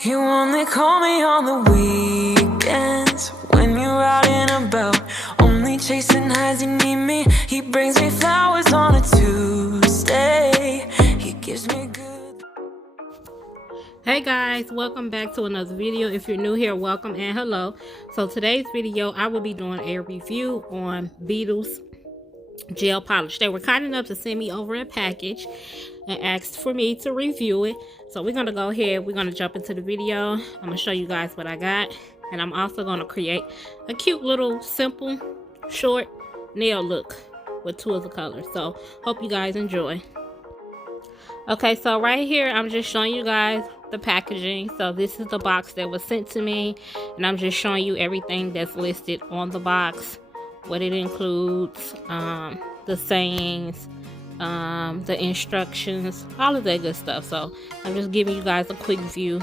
You only call me on the weekends when you're out and about, only chasing highs. You need me. He brings me flowers on a Tuesday. He gives me good. Hey guys, welcome back to another video. If you're new here, welcome and hello. So today's video, I will be doing a review on Beetles gel polish. They were kind enough to send me over a package and asked for me to review it. So we're gonna go ahead, we're gonna jump into the video. I'm gonna show you guys what I got, and I'm also gonna create a cute little simple short nail look with two of the colors. So hope you guys enjoy. Okay, so right here I'm just showing you guys the packaging. So this is the box that was sent to me, and I'm just showing you everything that's listed on the box, what it includes, the sayings, the instructions, all of that good stuff. So I'm just giving you guys a quick view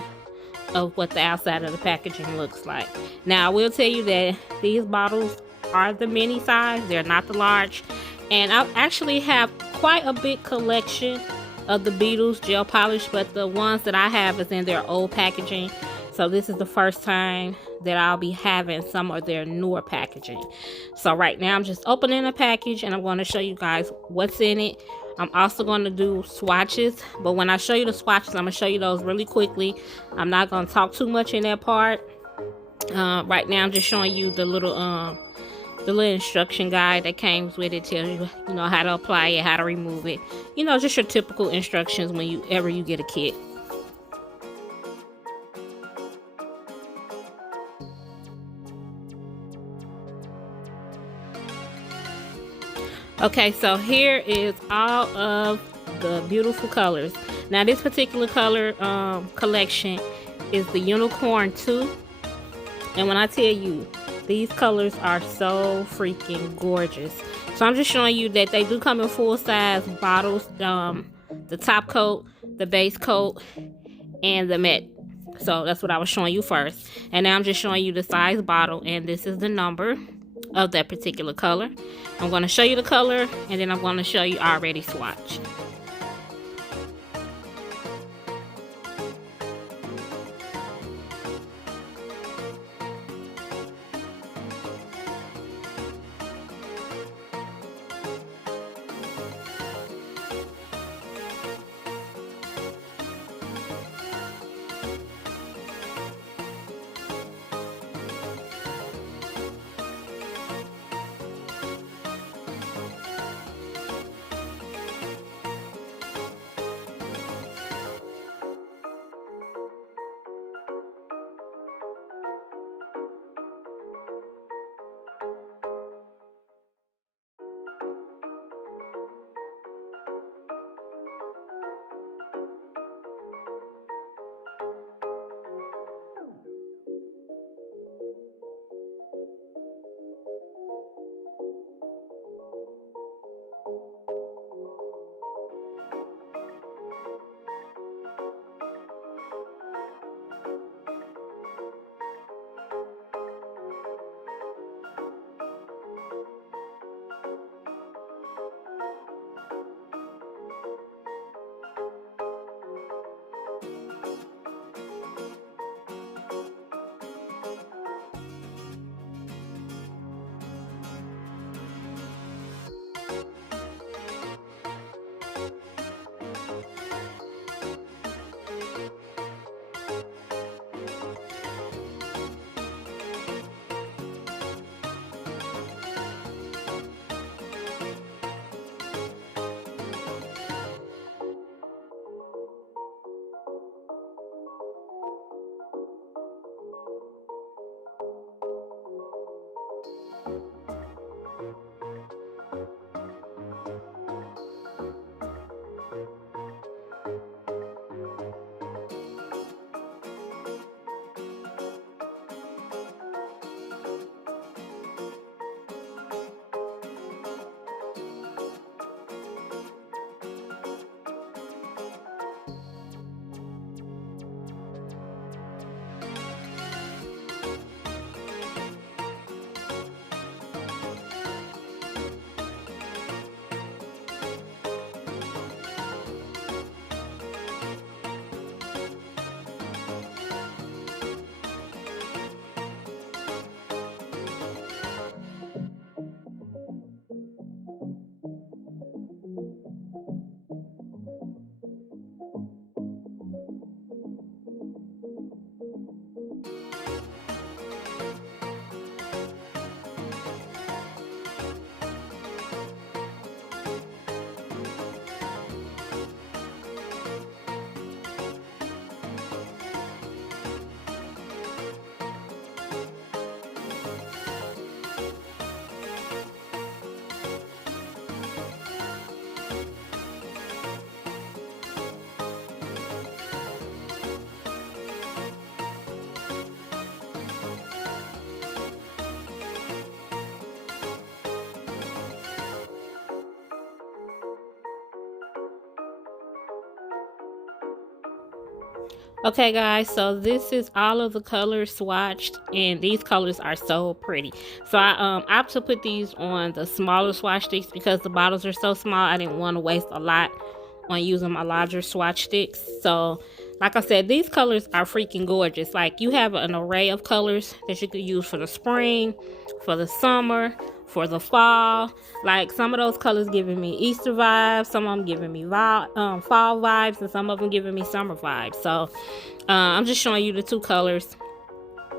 of what the outside of the packaging looks like. Now I will tell you that these bottles are the mini size, they're not the large, and I actually have quite a big collection of the Beetles gel polish, but the ones that I have is in their old packaging. So this is the first time that I'll be having some of their newer packaging. So right now I'm just opening the package and I'm going to show you guys what's in it. I'm also going to do swatches, but when I show you the swatches, I'm going to show you those really quickly. I'm not going to talk too much in that part. Right now I'm just showing you the little instruction guide that came with it. Tells you, how to apply it, how to remove it. Just your typical instructions whenever you get a kit. Okay, so here is all of the beautiful colors. Now this particular color collection is the Unicorn 2. And when I tell you, these colors are so freaking gorgeous. So I'm just showing you that they do come in full size bottles. The top coat, the base coat, and the matte. So that's what I was showing you first. And now I'm just showing you the size bottle, and this is the number of that particular color. I'm going to show you the color, and then I'm going to show you already swatch. Okay guys, so this is all of the colors swatched, and these colors are so pretty. So I opted to put these on the smaller swatch sticks because the bottles are so small. I didn't want to waste a lot on using my larger swatch sticks. So like I said, these colors are freaking gorgeous. Like, you have an array of colors that you could use for the spring, for the summer, for the fall. Like, some of those colors giving me Easter vibes, some of them giving me fall vibes, and some of them giving me summer vibes. So I'm just showing you the two colors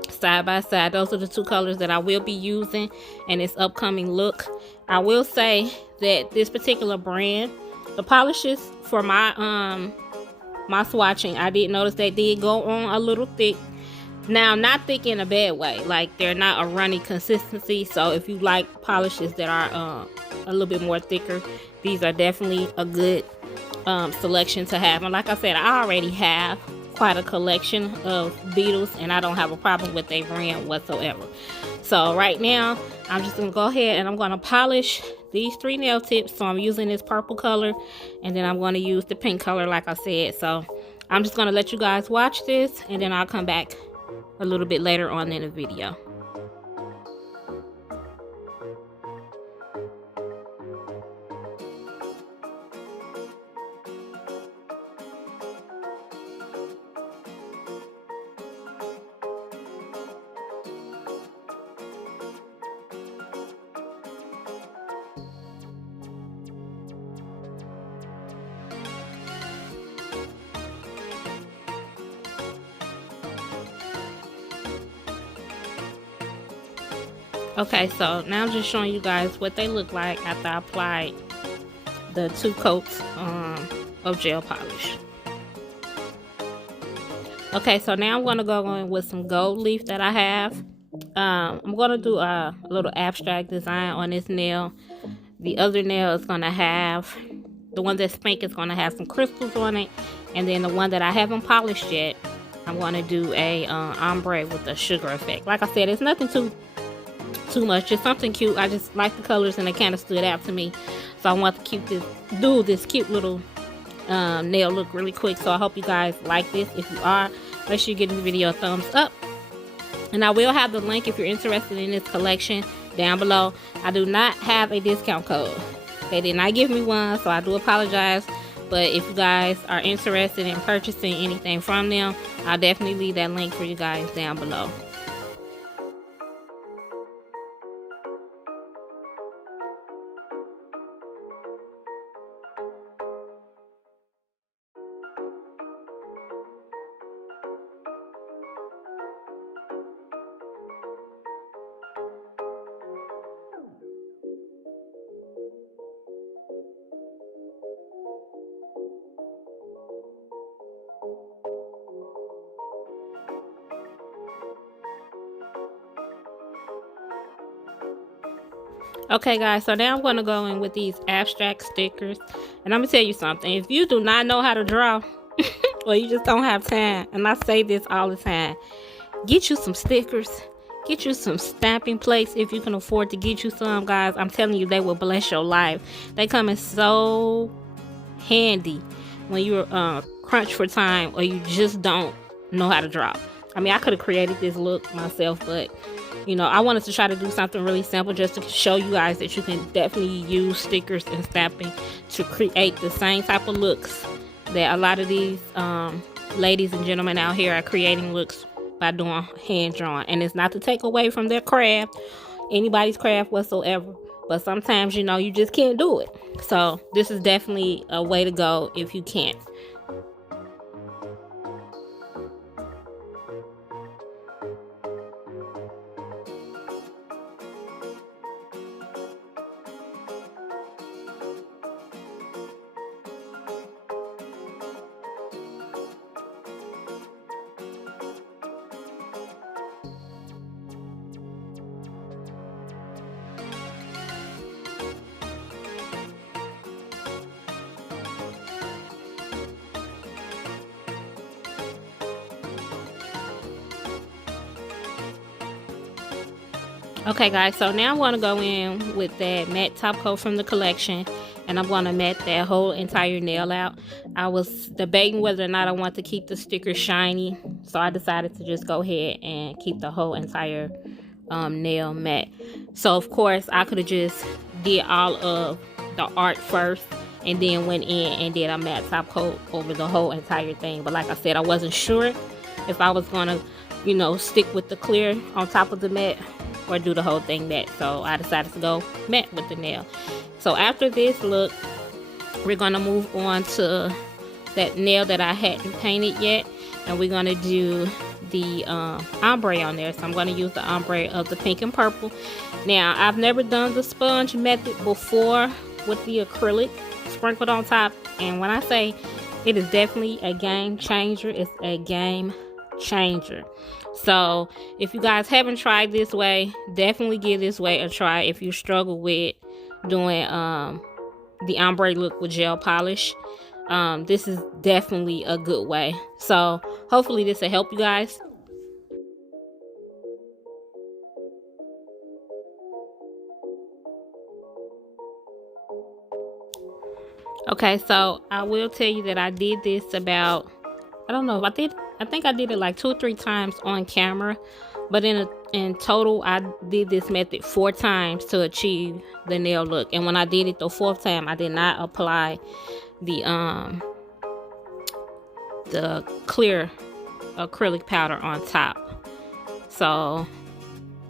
side by side. Those are the two colors that I will be using in this upcoming look. I will say that this particular brand, the polishes for my my swatching, I did notice they did go on a little thick. Now, not thick in a bad way, like they're not a runny consistency. So if you like polishes that are a little bit more thicker, these are definitely a good selection to have. And like I said, I already have quite a collection of Beetles, and I don't have a problem with their brand whatsoever. So right now, I'm just gonna go ahead and I'm gonna polish these 3 nail tips. So I'm using this purple color, and then I'm gonna use the pink color like I said. So I'm just gonna let you guys watch this, and then I'll come back a little bit later on in the video. Okay, so now I'm just showing you guys what they look like after I applied the 2 coats of gel polish. Okay, so now I'm going to go in with some gold leaf that I have. I'm going to do a little abstract design on this nail. The other nail is going to have, the one that's pink is going to have some crystals on it. And then the one that I haven't polished yet, I'm going to do a ombre with a sugar effect. Like I said, it's nothing too much, just something cute. I just like the colors and they kind of stood out to me, so I want to do this cute little nail look really quick. So I hope you guys like this. If you are, make sure you give this video a thumbs up, and I will have the link if you're interested in this collection down below. I do not have a discount code. They did not give me one, so I do apologize. But if you guys are interested in purchasing anything from them, I'll definitely leave that link for you guys down below. Okay guys, so now I'm going to go in with these abstract stickers, and I'm going to tell you something. If you do not know how to draw or you just don't have time, and I say this all the time, get you some stickers, get you some stamping plates if you can afford to get you some, guys. I'm telling you, they will bless your life. They come in so handy when you're crunched for time or you just don't know how to draw. I mean, I could have created this look myself, but you know, I wanted to try to do something really simple just to show you guys that you can definitely use stickers and stamping to create the same type of looks that a lot of these ladies and gentlemen out here are creating looks by doing hand drawing. And it's not to take away from their craft, anybody's craft whatsoever, but sometimes, you know, you just can't do it. So this is definitely a way to go if you can't. Okay guys, so now I'm going to go in with that matte top coat from the collection, and I'm going to mat that whole entire nail out. I was debating whether or not I want to keep the sticker shiny, so I decided to just go ahead and keep the whole entire nail matte. So of course I could have just did all of the art first and then went in and did a matte top coat over the whole entire thing, but like I said, I wasn't sure if I was gonna, you know, stick with the clear on top of the matte or do the whole thing matte. So I decided to go matte with the nail. So after this look, we're gonna move on to that nail that I hadn't painted yet, and we're gonna do the ombre on there. So I'm going to use the ombre of the pink and purple. Now I've never done the sponge method before with the acrylic sprinkled on top, and when I say it is definitely a game changer, it's a game changer. So if you guys haven't tried this way, definitely give this way a try if you struggle with doing the ombre look with gel polish. This is definitely a good way. So hopefully this will help you guys. Okay, so I will tell you that I did this about, I don't know if I think I did it like 2 or 3 times on camera, but in total I did this method 4 times to achieve the nail look. And when I did it the 4th time, I did not apply the clear acrylic powder on top. So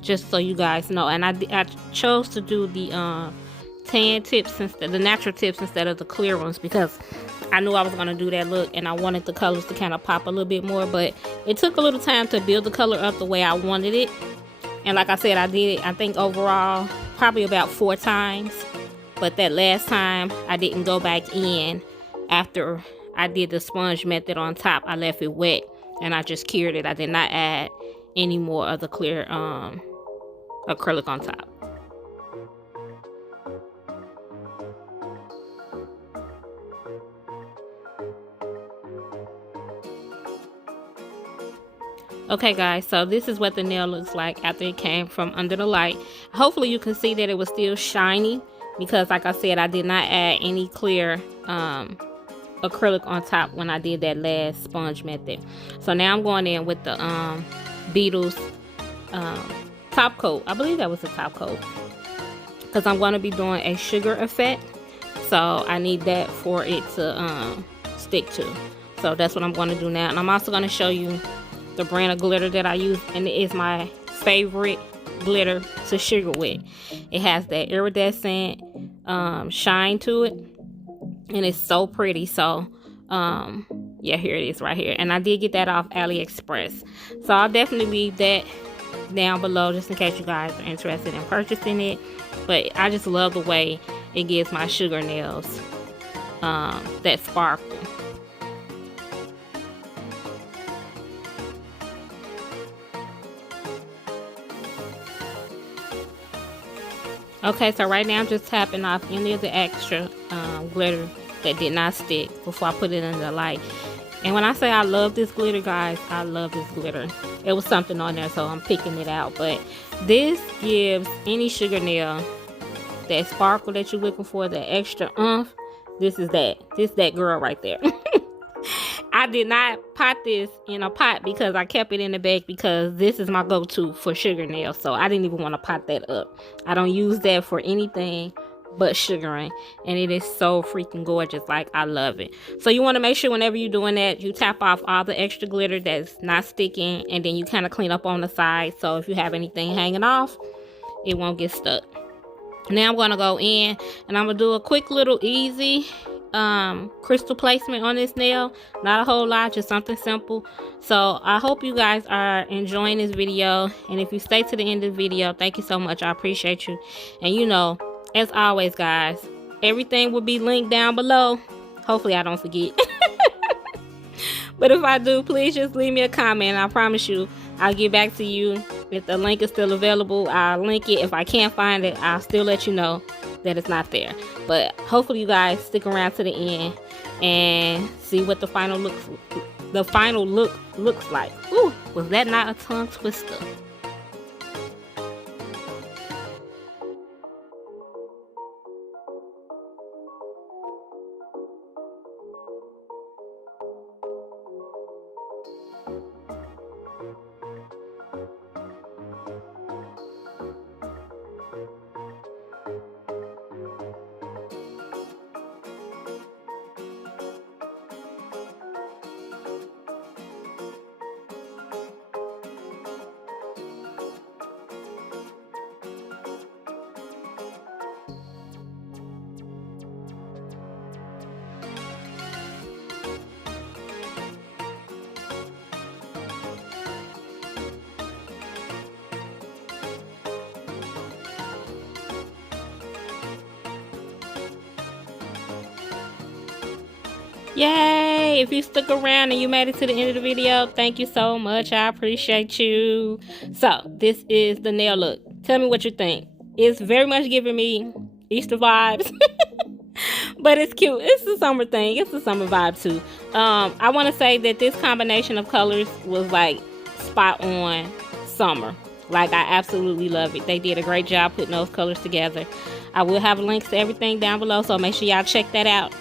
just so you guys know, and I chose to do the tan tips instead, the natural tips instead of the clear ones, because I knew I was going to do that look and I wanted the colors to kind of pop a little bit more. But it took a little time to build the color up the way I wanted it, and like I said, I did it, I think overall probably about 4 times. But that last time I didn't go back in after I did the sponge method on top. I left it wet and I just cured it. I did not add any more of the clear acrylic on top. Okay guys, so this is what the nail looks like after it came from under the light. Hopefully you can see that it was still shiny, because like I said, I did not add any clear acrylic on top when I did that last sponge method. So now I'm going in with the Beetles top coat. I believe that was the top coat, because I'm going to be doing a sugar effect, so I need that for it to stick to. So that's what I'm going to do now. And I'm also going to show you the brand of glitter that I use, and it is my favorite glitter to sugar with. It has that iridescent shine to it, and it's so pretty. So yeah, here it is right here, and I did get that off AliExpress. So I'll definitely leave that down below just in case you guys are interested in purchasing it. But I just love the way it gives my sugar nails that sparkle. Okay, so right now I'm just tapping off any of the extra glitter that did not stick before I put it in the light. And when I say I love this glitter, guys, I love this glitter. It was something on there, so I'm picking it out. But this gives any sugar nail that sparkle that you're looking for, the extra oomph. This is that. This that girl right there. I did not pot this in a pot because I kept it in the bag, because this is my go-to for sugar nails. So I didn't even want to pot that up. I don't use that for anything but sugaring, and it is so freaking gorgeous. Like, I love it. So you want to make sure whenever you're doing that, you tap off all the extra glitter that's not sticking, and then you kind of clean up on the side, so if you have anything hanging off, it won't get stuck. Now I'm going to go in and I'm going to do a quick little easy crystal placement on this nail. Not a whole lot, just something simple. So I hope you guys are enjoying this video, and if you stay to the end of the video, thank you so much. I appreciate you. And you know, as always guys, everything will be linked down below. Hopefully I don't forget. But if I do, please just leave me a comment. I promise you I'll get back to you. If the link is still available, I'll link it. If I can't find it, I'll still let you know that it's not there. But hopefully you guys stick around to the end and see what the final look looks like. Ooh, was that not a tongue twister? Yay! If you stuck around and you made it to the end of the video, thank you so much. I appreciate you. So, this is the nail look. Tell me what you think. It's very much giving me Easter vibes. But it's cute. It's the summer thing. It's the summer vibe too. I want to say that this combination of colors was like spot on summer. Like, I absolutely love it. They did a great job putting those colors together. I will have links to everything down below, so make sure y'all check that out.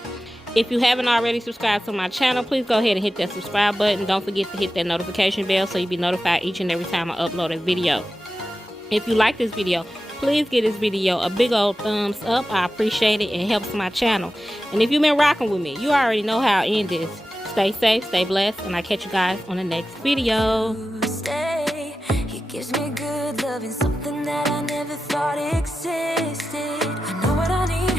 If you haven't already subscribed to my channel, please go ahead and hit that subscribe button. Don't forget to hit that notification bell so you'll be notified each and every time I upload a video. If you like this video, please give this video a big old thumbs up. I appreciate it. It helps my channel. And if you've been rocking with me, you already know how I end this. Stay safe, stay blessed, and I'll catch you guys on the next video. Stay. He gives me good loving, something that I never thought existed. I know what I need.